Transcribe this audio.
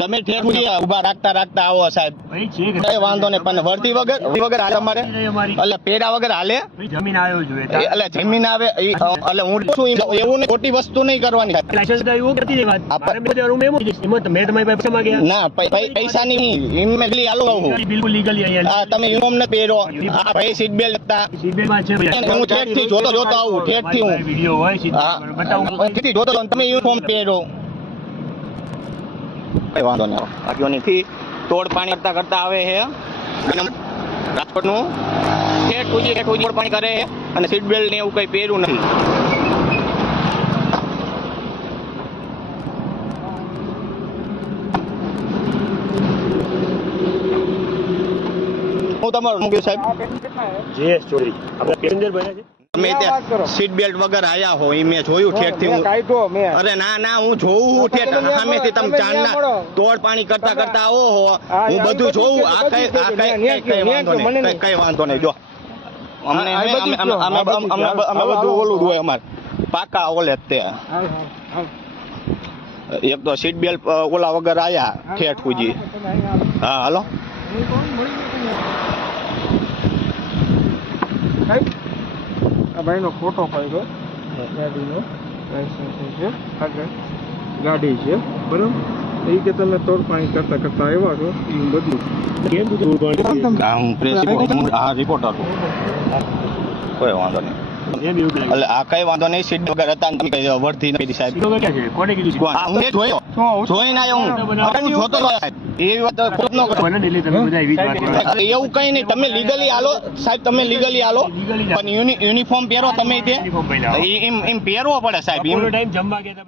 તમે ઠેર સુધી ઉભા રાખતા રાખતા આવો સાહેબ, કઈ વાંધો નહીં, પણ વર્દી વગર હાલે અમારે, એટલે પેરા વગર હાલે, જમીન આવ્યો જોઈએ એટલે જમીન આવે, એટલે હું શું એવું નહીં, ખોટી વસ્તુ નહીં કરવાની સાહેબ. લાયસન્સ એવું કરતી જ વાત મેં તમારી પાસે પૈસા માંગ્યા ના પૈસા નહીં, ઇમેજલી હાલો કહું, બિલકુલ લીગલી અહીંયા તમે યુનિફોર્મ ને પહેરો, આ ભાઈ સીટ બેલ્ટ હતા, સીટબેલ્ટમાં છે હું ઠેઠ થી જોતો આવું, ઠેઠ થી હું વિડીયો હોય સીટ જોતો તમે યુનિફોર્મ પહેરો, કઈ વાંધો નહીં. બાકીઓની તોડ પાણી કરતા આવે છે રાજકોટ નું, ઠેઠ સુધી તોડ પાણી કરે છે, અને સીટ બેલ્ટ ને એવું કઈ પહેર્યું નથી. હું તમારું મૂક્યું સાહેબ, જેએસ ચૌધરી આપણા પેસેન્જર બન્યા છે. તમે ત્યાં સીટ બેલ્ટ વગર આયા હો, એ મેં જોયું ઠેઠ થી. અરે ના હું જોઉં ઠેઠ સામેથી, તમે ચાંદના તોડ પાણી કરતા આવો હો, હું બધું જોઉં. કઈ વાંધો નહીં, જો અમે બધું ઓલું જ હોય અમારે, પાકા ઓલે જ તે. એક તો સીટ બેલ્ટ ઓલા વગર આયા ઠેઠ સુધી. હા હાલો, આ ભાઈનો ફોટો પાડ્યો, ગાડીનો લાયસન્સ છે, આગળ ગાડી છે, બરાબર. એ કે તમે તોડ પાણી કરતા આવ્યા છો, એ બધું રિપોર્ટર કોઈ વાંધો નહીં, એટલે આ કઈ વાંધો નહીં. સીટ વગર હતા વર્ધી નથી સાહેબ, જોઈને આવ્યો હું, જોતો એવી વાત ખોટ ન કરો. એવું કઈ નહીં, તમે લીગલી હાલો સાહેબ, તમે લીગલી હાલો, પણ યુનિફોર્મ પહેરો તમે, તે એમ પહેરવો પડે સાહેબ. ટાઈમ જમવા ગયા